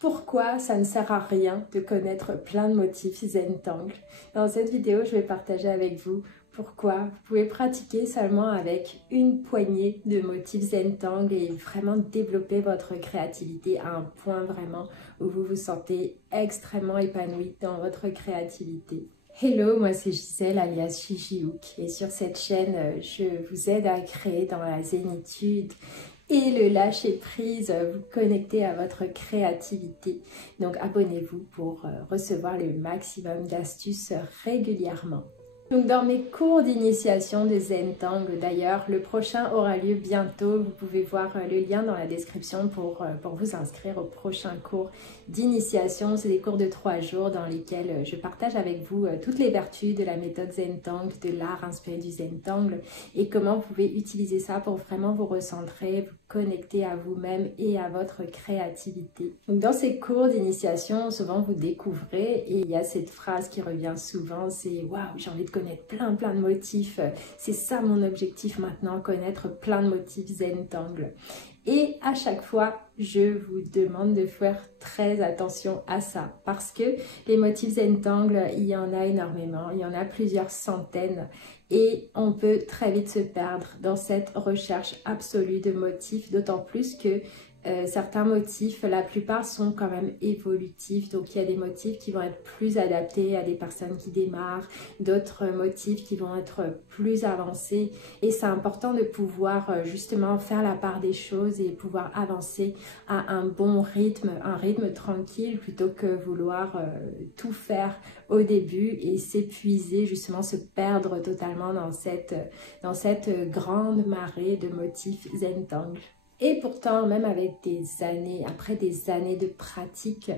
Pourquoi ça ne sert à rien de connaître plein de motifs Zentangle? Dans cette vidéo, je vais partager avec vous pourquoi vous pouvez pratiquer seulement avec une poignée de motifs Zentangle et vraiment développer votre créativité à un point vraiment où vous vous sentez extrêmement épanoui dans votre créativité. Hello, moi c'est Gisèle alias Gigihouk et sur cette chaîne, je vous aide à créer dans la zénitude et le lâcher prise, vous connecter à votre créativité. Donc abonnez-vous pour recevoir le maximum d'astuces régulièrement. Donc dans mes cours d'initiation de Zentangle, d'ailleurs, le prochain aura lieu bientôt. Vous pouvez voir le lien dans la description pour vous inscrire au prochain cours d'initiation. C'est des cours de 3 jours dans lesquels je partage avec vous toutes les vertus de la méthode Zentangle, de l'art inspiré du Zentangle et comment vous pouvez utiliser ça pour vraiment vous recentrer, vous connecter à vous-même et à votre créativité. Donc dans ces cours d'initiation, souvent vous découvrez et il y a cette phrase qui revient souvent, c'est « Waouh, j'ai envie de connaître plein de motifs, c'est ça mon objectif maintenant, connaître plein de motifs Zentangle ». Et à chaque fois, je vous demande de faire très attention à ça parce que les motifs Zentangle, il y en a énormément, il y en a plusieurs centaines et on peut très vite se perdre dans cette recherche absolue de motifs, d'autant plus que certains motifs, la plupart sont quand même évolutifs, donc il y a des motifs qui vont être plus adaptés à des personnes qui démarrent, d'autres motifs qui vont être plus avancés et c'est important de pouvoir justement faire la part des choses et pouvoir avancer à un bon rythme, un rythme tranquille plutôt que vouloir tout faire au début et s'épuiser, justement se perdre totalement dans cette grande marée de motifs Zentangle. Et pourtant, même avec après des années de pratique,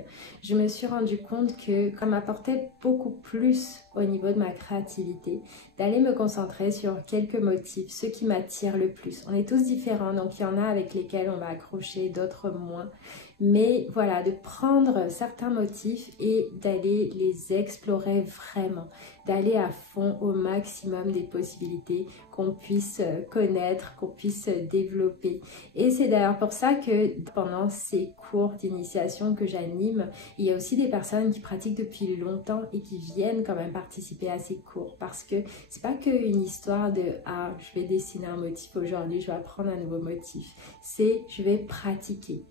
je me suis rendu compte que ça m'apportait beaucoup plus au niveau de ma créativité, d'aller me concentrer sur quelques motifs, ceux qui m'attirent le plus. On est tous différents, donc il y en a avec lesquels on va accrocher, d'autres moins. Mais voilà, de prendre certains motifs et d'aller les explorer vraiment, d'aller à fond au maximum des possibilités qu'on puisse connaître, qu'on puisse développer. Et c'est d'ailleurs pour ça que pendant ces cours d'initiation que j'anime, il y a aussi des personnes qui pratiquent depuis longtemps et qui viennent quand même participer à ces cours parce que c'est pas qu'une histoire de « Ah, je vais dessiner un motif aujourd'hui, je vais apprendre un nouveau motif ». C'est « Je vais pratiquer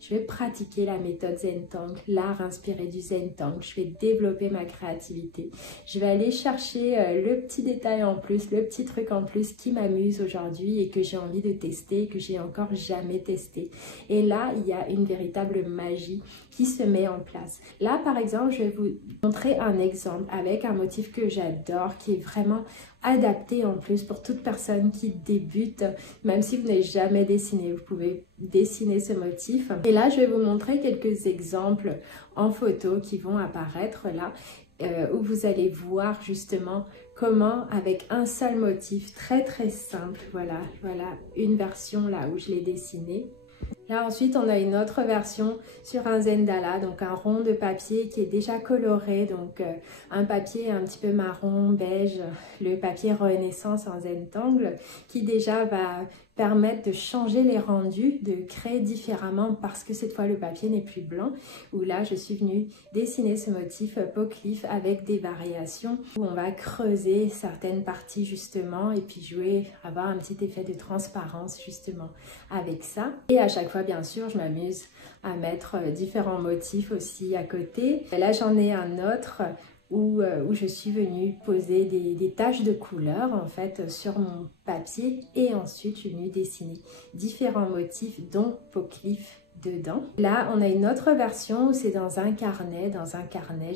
la méthode Zentangle, l'art inspiré du Zentangle, je vais développer ma créativité, je vais aller chercher le petit détail en plus, le petit truc en plus qui m'amuse aujourd'hui et que j'ai envie de tester, que j'ai encore jamais testé. Et là, il y a une véritable magie qui se met en place. Là, par exemple, je vais vous montrer un exemple avec un motif que j'adore, qui est vraiment adapté en plus pour toute personne qui débute, même si vous n'avez jamais dessiné, vous pouvez dessiner ce motif. Et là, je vais vous montrer quelques exemples en photo qui vont apparaître là, où vous allez voir justement comment avec un seul motif très simple, voilà une version là où je l'ai dessiné. Là ensuite on a une autre version sur un Zendala, donc un rond de papier qui est déjà coloré, donc un papier un petit peu marron, beige, le papier Renaissance en Zentangle qui déjà va permettre de changer les rendus, de créer différemment parce que cette fois le papier n'est plus blanc, où là je suis venue dessiner ce motif Pocliffe avec des variations où on va creuser certaines parties justement et puis avoir un petit effet de transparence justement avec ça. Et à chaque fois bien sûr je m'amuse à mettre différents motifs aussi à côté. Et là j'en ai un autre où je suis venue poser des taches de couleur en fait sur mon papier et ensuite je suis venue dessiner différents motifs dont Pocliffe dedans. Là on a une autre version où c'est dans un carnet,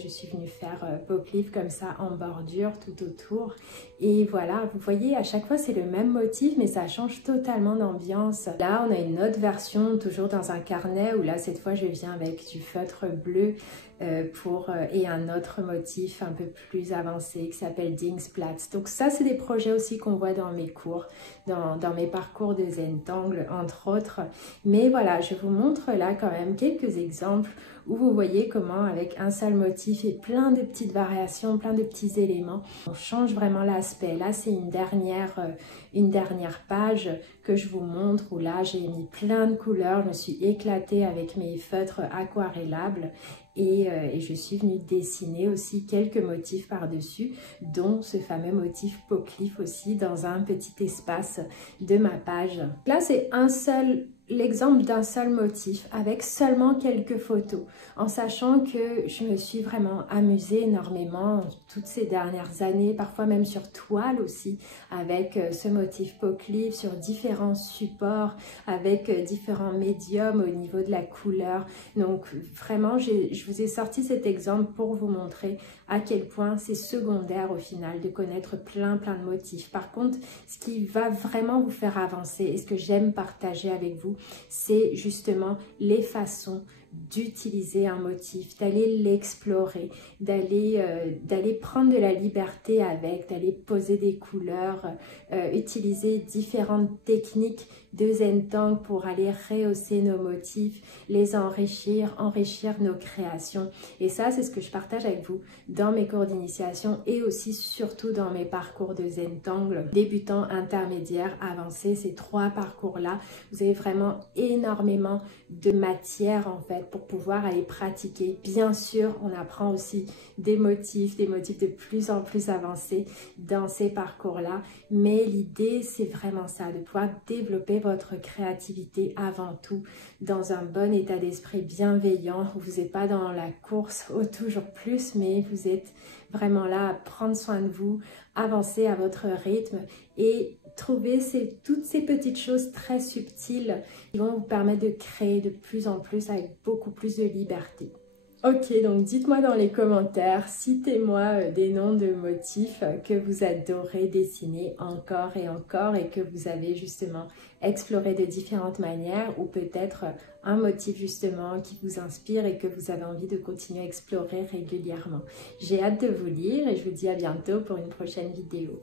je suis venue faire Pocliffe comme ça en bordure tout autour et voilà, vous voyez à chaque fois c'est le même motif mais ça change totalement d'ambiance. Là on a une autre version toujours dans un carnet où là cette fois je viens avec du feutre bleu et un autre motif un peu plus avancé qui s'appelle Dingsplatz. Donc ça c'est des projets aussi qu'on voit dans mes cours, dans mes parcours de Zentangle entre autres. Mais voilà, je vous montre là quand même quelques exemples où vous voyez comment avec un seul motif et plein de petites variations, plein de petits éléments, on change vraiment l'aspect. Là c'est une dernière page que je vous montre où là j'ai mis plein de couleurs, je me suis éclatée avec mes feutres aquarellables et je suis venue dessiner aussi quelques motifs par-dessus, dont ce fameux motif Pocliff aussi dans un petit espace de ma page. Là c'est l'exemple d'un seul motif avec seulement quelques photos, en sachant que je me suis vraiment amusée énormément toutes ces dernières années, parfois même sur toile aussi, avec ce motif Pocliff sur différents supports, avec différents médiums au niveau de la couleur. Donc vraiment, je vous ai sorti cet exemple pour vous montrer à quel point c'est secondaire au final de connaître plein de motifs. Par contre, ce qui va vraiment vous faire avancer et ce que j'aime partager avec vous, c'est justement les façons d'utiliser un motif, d'aller l'explorer, d'aller prendre de la liberté avec, d'aller poser des couleurs, utiliser différentes techniques de Zentangle pour aller rehausser nos motifs, les enrichir nos créations. Et ça, c'est ce que je partage avec vous dans mes cours d'initiation et aussi surtout dans mes parcours de Zentangle, débutant, intermédiaire, avancé, ces 3 parcours-là. Vous avez vraiment énormément de matière en fait pour pouvoir aller pratiquer. Bien sûr, on apprend aussi des motifs de plus en plus avancés dans ces parcours-là, mais l'idée c'est vraiment ça, de pouvoir développer votre créativité avant tout dans un bon état d'esprit bienveillant. Vous n'êtes pas dans la course au toujours plus, mais vous êtes vraiment là à prendre soin de vous, avancer à votre rythme et trouver toutes ces petites choses très subtiles qui vont vous permettre de créer de plus en plus avec beaucoup plus de liberté. Ok, donc dites-moi dans les commentaires, citez-moi des noms de motifs que vous adorez dessiner encore et que vous avez justement exploré de différentes manières, ou peut-être un motif justement qui vous inspire et que vous avez envie de continuer à explorer régulièrement. J'ai hâte de vous lire et je vous dis à bientôt pour une prochaine vidéo.